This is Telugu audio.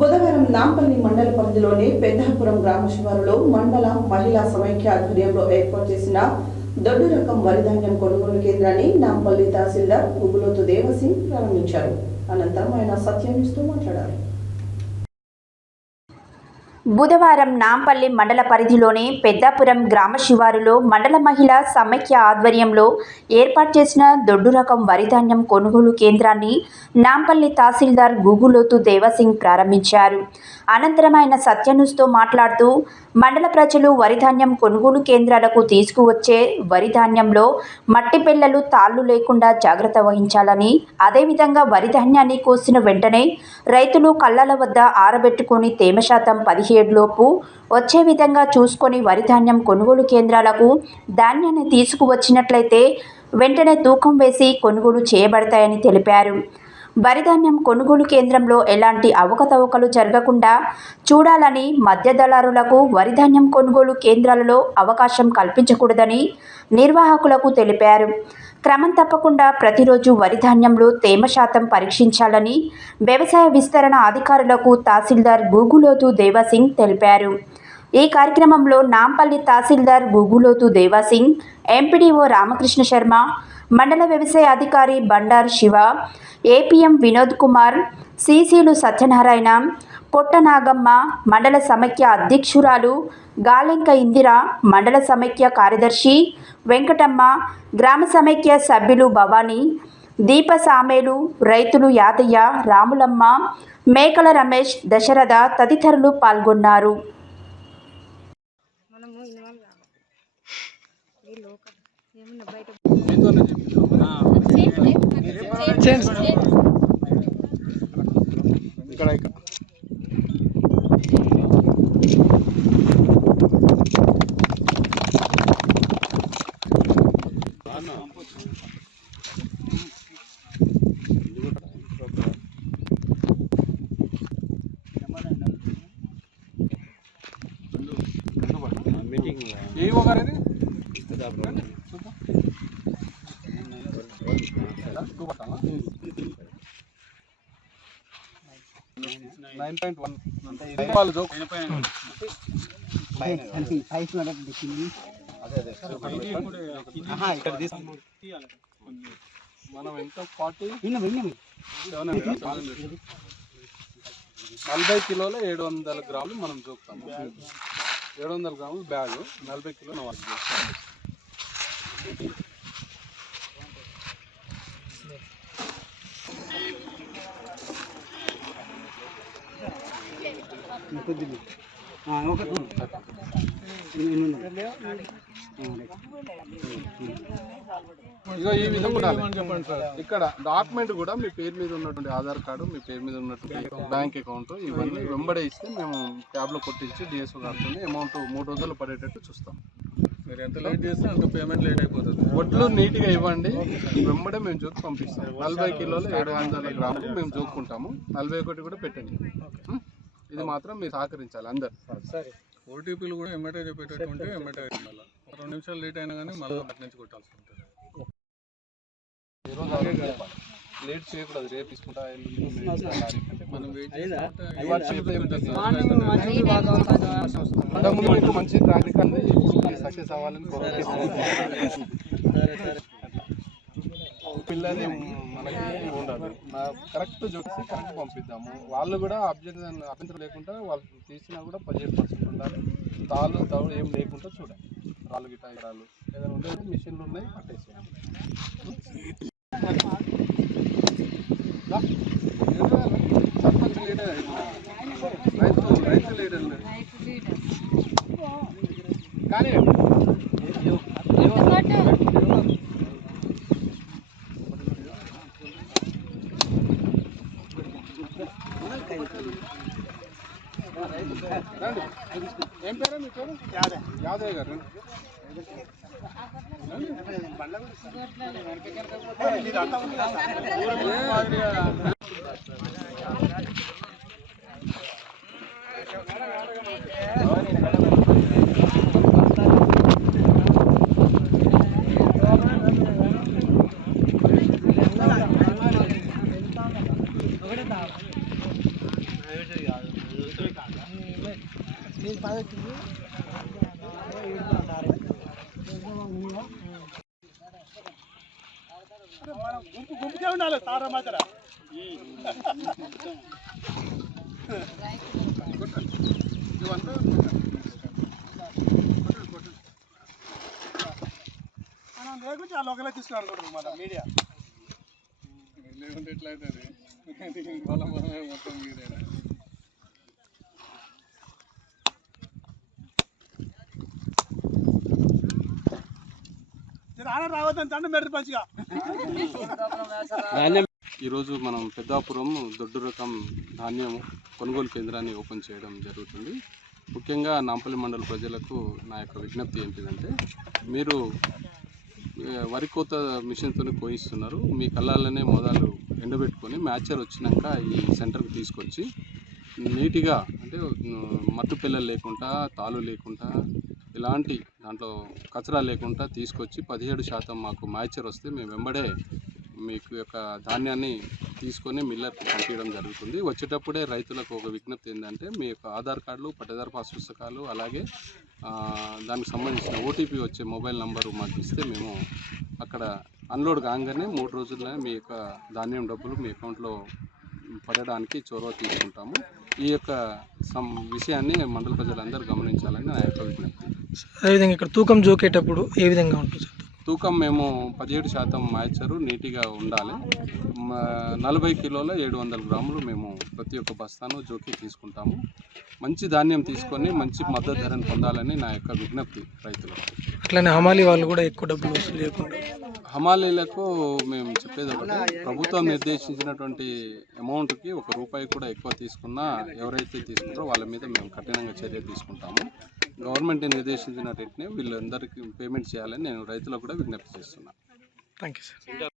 బుధవారం నాంపల్లి మండల పరిధిలోని పెద్దాపురం గ్రామ శివారులో మండల మహిళా సమైక్య ఆధ్వర్యంలో ఏర్పాటు చేసిన దొడ్డు రకం వరిధాన్యం కొనుగోలు కేంద్రాన్ని నాంపల్లి తహసీల్దార్ గుగులోతు దేవసింగ్ ప్రారంభించారు. అనంతరం ఆయన సత్యాన్నిస్తూ మాట్లాడారు. బుధవారం నాంపల్లి మండల పరిధిలోని పెద్దాపురం గ్రామ శివారులో మండల మహిళా సమైక్య ఆధ్వర్యంలో ఏర్పాటు చేసిన దొడ్డు రకం వరిధాన్యం కొనుగోలు కేంద్రాన్ని నాంపల్లి తహసీల్దార్ గుగులోతు దేవసింగ్ ప్రారంభించారు. అనంతరం ఆయన సత్యన్యూస్తో మాట్లాడుతూ మండల ప్రజలు వరిధాన్యం కొనుగోలు కేంద్రాలకు తీసుకువచ్చే వరిధాన్యంలో మట్టి పెళ్లలు తాళ్లు లేకుండా జాగ్రత్త వహించాలని, అదేవిధంగా వరిధాన్యాన్ని కోసిన వెంటనే రైతులు కళ్ళల వద్ద ఆరబెట్టుకుని తేమ శాతం 17 లోపు వచ్చే విధంగా చూసుకొని వరిధాన్యం కొనుగోలు కేంద్రాలకు ధాన్యాన్ని తీసుకువచ్చినట్లయితే వెంటనే తూకం వేసి కొనుగోలు చేయబడతాయని తెలిపారు. వరిధాన్యం కొనుగోలు కేంద్రంలో ఎలాంటి అవకతవకలు జరగకుండా చూడాలని, మధ్య దళారులకు వరిధాన్యం కొనుగోలు కేంద్రాలలో అవకాశం కల్పించకూడదని నిర్వాహకులకు తెలిపారు. క్రమం తప్పకుండా ప్రతిరోజు వరిధాన్యంలో తేమ శాతం పరీక్షించాలని వ్యవసాయ విస్తరణ అధికారులకు తహసీల్దార్ గుగులోతు దేవసింగ్ తెలిపారు. ఈ కార్యక్రమంలో నాంపల్లి తహసీల్దార్ గుగులోతు దేవసింగ్, ఎంపీడీఓ రామకృష్ణ శర్మ, మండల వ్యవసాయ అధికారి బండారు శివ, ఏపీఎం వినోద్ కుమార్, సీసీలు సత్యనారాయణ, పొట్ట నాగమ్మ, మండల సమైక్య అధ్యక్షురాలు గాలెంక ఇందిర, మండల సమైక్య కార్యదర్శి వెంకటమ్మ, గ్రామ సమైక్య సభ్యులు భవానీ, దీప సామేలు, రైతులు యాదయ్య, రాములమ్మ, మేకల రమేష్, దశరథ తదితరులు పాల్గొన్నారు. మనం ఎంత 40 కిలోల 700 గ్రాములు మనం చూపుతాము. 700 గ్రాములు బ్యాగ్ 40 కిలోల వాళ్ళు చూస్తాము. ఇక ఈ విధంగా చెప్పండి సార్. ఇక్కడ డాక్యుమెంట్ కూడా మీ పేరు మీద ఉన్నటువంటి ఆధార్ కార్డు, మీ పేరు మీద ఉన్నటువంటి బ్యాంక్ అకౌంట్ ఇవన్నీ వెంబడే ఇస్తే మేము క్యాబ్లో కొట్టించి డిఎస్ఓ గారితో అమౌంట్ 3 రోజులు పడేటట్టు చూస్తాం. మీరు ఎంత లేట్ చేస్తే అంత పేమెంట్ లేట్ అయిపోతుంది. వడ్లు నీట్గా ఇవ్వండి, వెంబడే మేము జోకు పంపిస్తాం. 40 కిలోలు 700 గ్రాములు మేము జోక్కుంటాము. 41 కూడా పెట్టండి. ఇది మాత్రం మీరు సహకరించాలి అందరు. ఓటీపీలు కూడా ఎమ్మటే చెప్పేటటువంటి ఎమ్మటే మళ్ళీ 2 నిమిషాలు లేట్ అయినా కానీ మళ్ళీ అటు నుంచి కొట్టాల్సి ఉంటుంది. లేట్ చేయకూడదు. రేపు తీసుకుంటా మనం మంచి ట్రాఫిక్ అంది సక్సెస్ అవ్వాలని పిల్లలు మనకి ఉండదు. కరెక్ట్ చూసి కరెక్ట్ పంపిద్దాము. వాళ్ళు కూడా అభ్యంతరం లేకుండా వాళ్ళు తీసినా కూడా 17% ఉండాలి. తాళ్ళు ఏం లేకుండా చూడాలి. రాళ్ళు గిట్ట రాళ్ళు ఏదైనా ఉంటే మిషన్లు ఉన్నాయి పట్టేసేయాలి. సర్పంచ్ లీడర్ రైతు లీడర్ కానీ ఏం పేరు మీ పేరు? యాదయ్య గారు. గుంపుకే ఉండాలి తార మాత్ర మనం లేకుంటే వాళ్ళు ఒకలే తీసుకురానుకుంటారు మన మీడియా లేకుంటే ఎట్లయితుంది పొలం మొత్తం మీరే ఆడ రావద్దని దండం పెడతారు మంచిగా. ఈరోజు మనం పెద్దాపురం దొడ్డు రకం ధాన్యం కొనుగోలు కేంద్రాన్ని ఓపెన్ చేయడం జరుగుతుంది. ముఖ్యంగా నాంపల్లి మండల ప్రజలకు నా యొక్క విజ్ఞప్తి ఏంటిదంటే, మీరు వరి కోత మిషన్తో కోయిస్తున్నారు. మీ కళ్ళాలనే మొదలు ఎండబెట్టుకొని మ్యాచర్ వచ్చినాక ఈ సెంటర్కి తీసుకొచ్చి నీట్గా, అంటే మట్టు పిల్లలు లేకుండా, తాళ్ళు లేకుండా, ఇలాంటి దాంట్లో కచరా లేకుండా తీసుకొచ్చి 17% మాకు మ్యాచర్ వస్తే మేము వెంబడే మీకు యొక్క ధాన్యాన్ని తీసుకొని మిల్లర్కి పంపించడం జరుగుతుంది. వచ్చేటప్పుడే రైతులకు ఒక విజ్ఞప్తి ఏంటంటే, మీ యొక్క ఆధార్ కార్డులు, పట్టేదారు పాస్ పుస్తకాలు, అలాగే దానికి సంబంధించిన ఓటీపీ వచ్చే మొబైల్ నంబరు మాకు ఇస్తే మేము అక్కడ అన్లోడ్ కాగానే 3 రోజుల్లో మీ యొక్క ధాన్యం డబ్బులు మీ అకౌంట్లో పడడానికి చొరవ తీసుకుంటాము. ఈ యొక్క విషయాన్ని మండల ప్రజలందరూ గమనించాలని నా యొక్క విజ్ఞప్తి. అదేవిధంగా ఇక్కడ తూకం జోకేటప్పుడు ఏ విధంగా ఉంటుంది సార్? తూకం మేము 17% మ్యాచరు నీట్గా ఉండాలి. 40 కిలోల 700 గ్రాములు మేము ప్రతి ఒక్క బస్తాను జోకి తీసుకుంటాము. మంచి ధాన్యం తీసుకొని మంచి మద్దతు ధరను పొందాలని నా యొక్క విజ్ఞప్తి రైతులకు. అట్లనే హమాలీ వాళ్ళు కూడా ఎక్కువ డబ్బులు వసూలు చేయకుండా. హమాలీలకు మేము చెప్పేది ఒకటి, ప్రభుత్వం నిర్దేశించినటువంటి అమౌంట్కి ₹1 కూడా ఎక్కువ తీసుకున్నా ఎవరైతే తీసుకుంటారో వాళ్ళ మీద మేము కఠినంగా చర్య తీసుకుంటాము. గవర్నమెంట్ నిర్దేశించిన రేట్నే వీళ్ళందరికీ పేమెంట్ చేయాలని నేను రైతులకు కూడా విజ్ఞప్తి చేస్తున్నాను. Thank you sir.